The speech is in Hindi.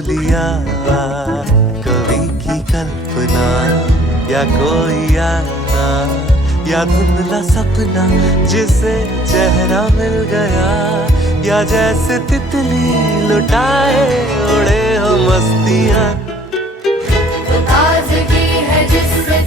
लिया, कवि की कल्पना या कोई आना या धुंधला सपना जिसे चेहरा मिल गया, या जैसे तितली लुटाए उड़े हो मस्तियाँ। तो ताज़गी है जिससे